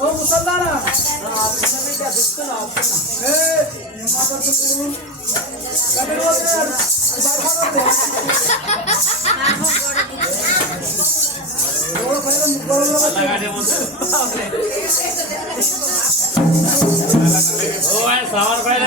ఓ ముసల్దానా సామాన్ పైన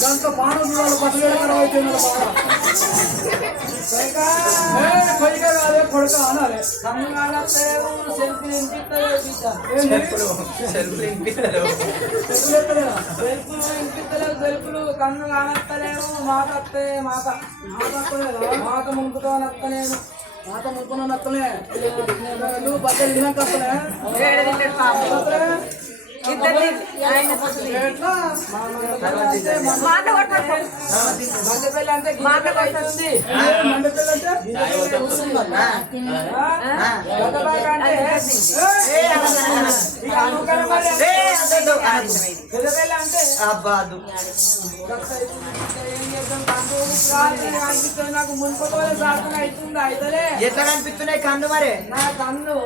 దాంతో పానం చూడాలి పట్టుదల అయిపోయింది కొయ్యగా కాదే కొడుక అనాలి సెల్పులు కన్ను కానత్తలేము మాత అత్తే మాత మాత ముంపుతో నత్తలేను మాట ముక్కున నక్కలే నువ్వు బట్టలు తిన్నాక వస్తలే నాకు మున్పతో అవుతుంది అయితే ఎట్లా కనిపిస్తున్నాయి కన్ను మరి నా కన్ను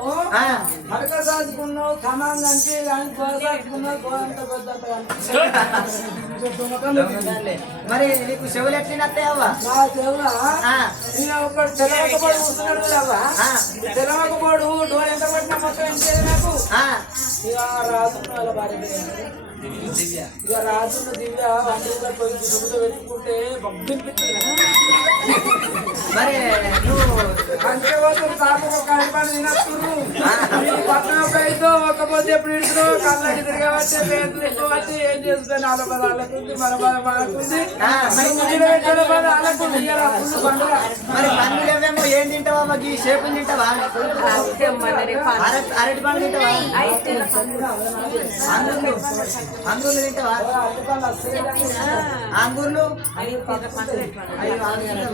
అడక సాదుకున్నావు కమాన్ అంటే మరి నీకు చెవులు ఎట్లినత్తాయవ్వా నా చెవులా ఒక తెలవకపోడు కూర్చున్నాడు అవ్వా తెలవకపోడు డోర్ ఎంత పట్టినా మొత్తం ఎంచేది నాకు ఇక రాజున్న భార్య ఇక రాజున్న దివ్య వంట పోయి వెతుక్కుంటే బొబ్బినిపిస్తుంది మరి నువ్వు అంటే ఒక తాపకు ఒక అడిపాడు తినస్తున్నారు పక్కన పోయితో ఒక్కపోతే ఎప్పుడు ఇడుతున్నావు కళ్ళకి తిరగబట్టి పేదలు ఎక్కువట్టి ఏం చేస్తుంది నాలుగు పది వాళ్ళకుంది మన బాధ మనకుంది వాళ్ళకుంది పండుగ మరి పండుగ ఏమేమో ఏం తింటావా మాకు షేపులు తింటావా అరటి పండు తింటావా అంగూర్లు తింటావా అంగూర్లు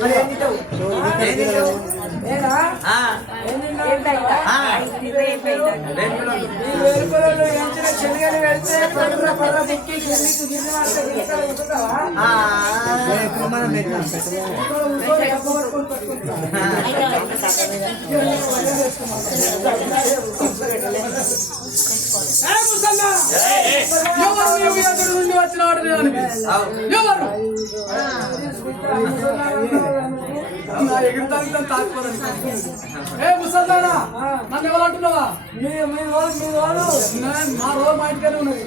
మరి ఏం తింటావు చెలిగలు పెడితే పర్ర పర్ర బుక్కి నుండి వచ్చిన వాడు ఎవరు ఎగురుతాను తాకుపోరు ఏ ముసల్దానా నన్ను ఎవరు అంటున్నావా మా రోజు మా ఇంటికే ఉన్నది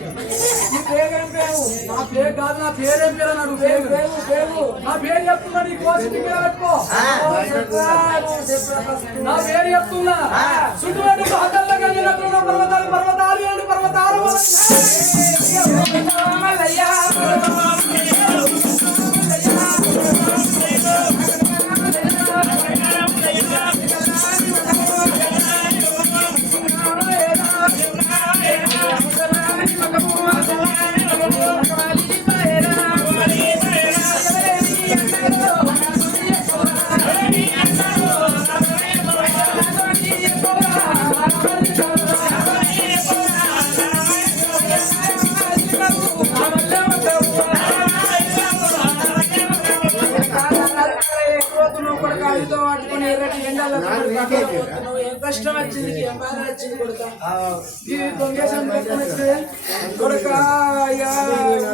నీ పేరేం పేరు నా పేరు కాదు నా పేరేం పేరు అన్నాడు పేరు నా పేరు చెప్తున్నా నీ కోసం పెట్టుకో నా పేరు చెప్తున్నా చుట్టుపక్కల హద్దల్లో కలిగినట్టు పర్వతాలు పర్వతాలు ఏడు పర్వతాలు ఏం కష్టం వచ్చింది ఏం బాధ వచ్చింది కొడుక ఈ దొంగేశం కొడుక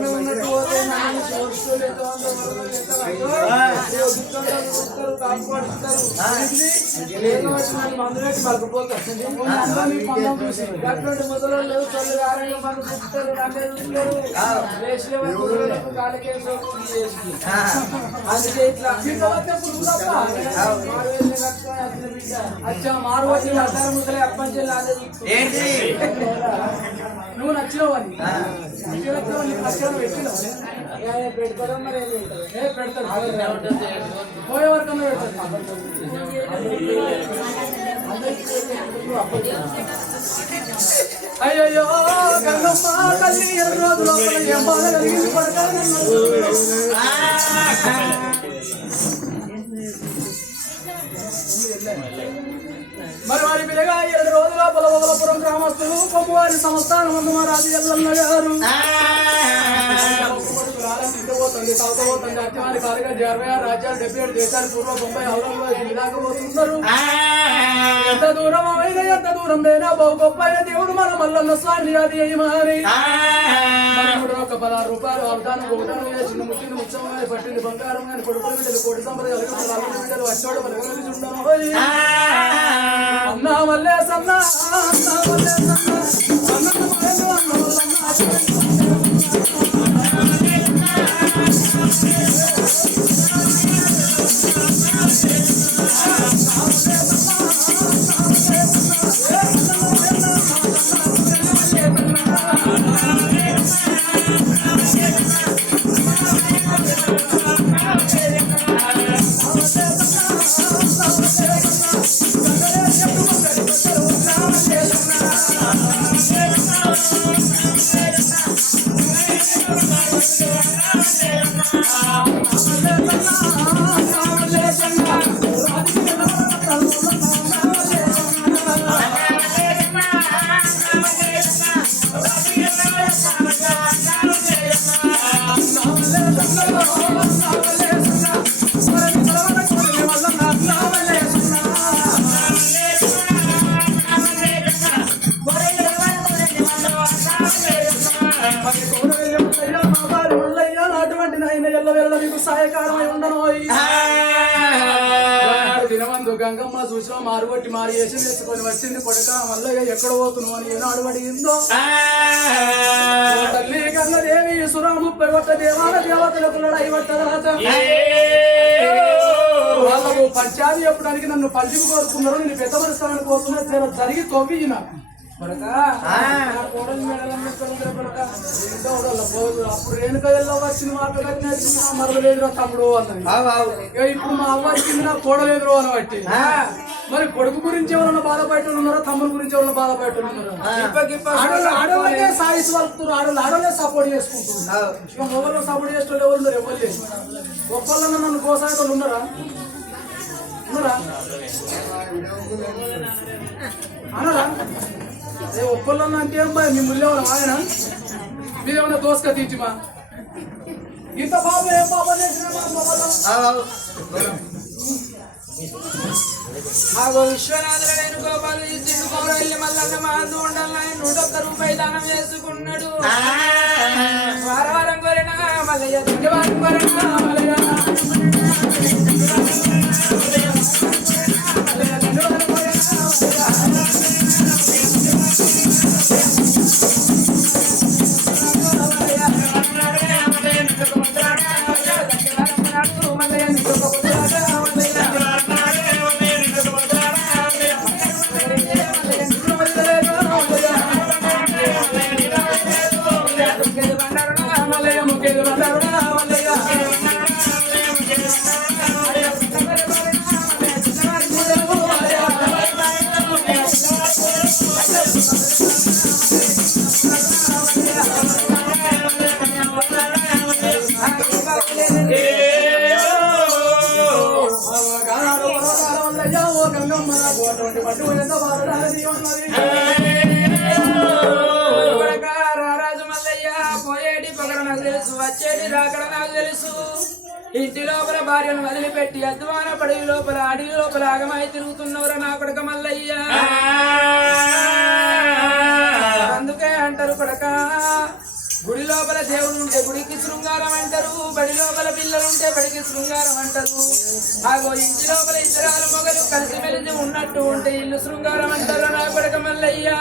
ఉన్నట్టు పోతే కాపాడుతారు మందు పెట్టి పలుకుపోతుంది అటువంటి ముసలు చల్లు ఆరోగ్యం మనకు పుట్టుతారు అందుకే ఇట్లా అచ్చా మారు వచ్చి అర్థాలు ముసలే అప్పంచెల్లి ఏంటి నువ్వు నచ్చినావు అని నచ్చిన పెట్టినావు పెడతారా మరి పెడతాడు పోయే వరకన్నా పెడతాడు అయ్యో గంగమ్మ తల్లి 2 రోజుల లోపల ఏం బాధ కలిగింది పడతాను మరి వారి పిల్లగా 7 రోజుల పొలవలపురం గ్రామస్తులు కొమ్మవారి సంస్థానం ముందు మా రాజు ఎల్లన్న గారు పోతుంది తాగుతోపోతుంది అత్యమాని కాలుగా 60 రాజ్యాలు 77 దేశాలు పూర్వ బొంబాయి ఔరంగాబాద్ ఇలాగ పోతున్నారు ఎంత దూరం అయినా ఎంత దూరం పోయినా బహు గొప్ప అయిన దేవుడు మన మల్లన్న స్వామి అది అయ్యమారి ఒక 16 రూపాయలు అవధానం ఒకదానం చిన్న ముట్టింది ముత్యం కానీ పట్టింది బంగారం కానీ కొడుకులు బిడ్డలు కోటి సంపద బిడ్డలు వచ్చాడు పలుకులు చూడాలి అన్నా వల్లే సన్నా అన్నా వల్లే సాయకారమై ఉండను దినవంతు గంగమ్మ చూసిన మారుబట్టి మారి వేసి తెచ్చుకొని వచ్చింది కొడుక మల్లయ్య ఎక్కడ పోతున్నావు అని ఏనాడు అడిగిందో తల్లి గంగదేవి సురా 30 దేవాల దేవతలకు లడాయి పట్టదాట వాళ్ళకు పంచాది చెప్పడానికి నన్ను పంచుకు కోరుకున్నారు నేను పెద్దపరుస్తానని కోరుతున్నా జరిగి తొవ్వి నాకు అప్పుడు రేణుక వెళ్ళ వచ్చిన మాట మరవలేదు తమ్ముడు అన్నది ఇప్పుడు మా అమ్మ వచ్చింది నాకు కూడలేదు అని బట్టి మరి కొడుకు గురించి ఎవరన్నా బాధపడేటోళ్ళు ఉన్నారో తమ్ముడు గురించి ఎవరన్నా బాధపడేటోళ్ళు ఉన్నారో ఆడవాళ్ళే సాయిస్ వలుపుతున్నారు ఆడవాళ్ళే సపోర్ట్ చేసుకుంటున్నారు ఇక మొబైల్లో సపోర్ట్ చేసేటోళ్ళు ఎవరు ఉన్నారు ఎవరు లేదు గొప్పలన్నా నన్ను కోసాటోళ్ళు ఉన్నారా ఉన్నారా అనరా ఒప్పలన్నా అంటే ఏం మీ ముళ్ళేమన్నా ఆయన మీరేమన్నా దోసుక తీర్చిమా ఇంత బాబు ఏం బాబా విశ్వనాథుల వేణుగోపాలు తిండుకోవడం వెళ్ళి మల్లన్న మాందు ఉండాలని 101 రూపాయి దానం చేసుకున్నాడు వారం కోరిన మల్లయ్య వారం కోరిన మల్లయ్య రారాజు మల్లయ్య పోయేటి పొగర నాకు తెలుసు వచ్చేటి రాకడ నాకు తెలుసు ఇంటి లోపల భార్యను వదిలిపెట్టి అద్వాన పడి లోపల అడవి లోపల ఆగమై తిరుగుతున్నవరా నా కొడుక మల్లయ్య అందుకే అంటారు కొడక గుడిలో లోపల దేవుడు ఉంటే గుడికి శృంగారం అంటారు, బడి లోపల పిల్లలు ఉంటే బడికి శృంగారం అంటారు. ఆగో ఇంటి లోపల ఇద్దరాలు మొగలు కలిసి మెలిసి ఉన్నట్టు ఉంటే ఇల్లు శృంగారం అంటారు. నా కొడుక మల్లయ్యా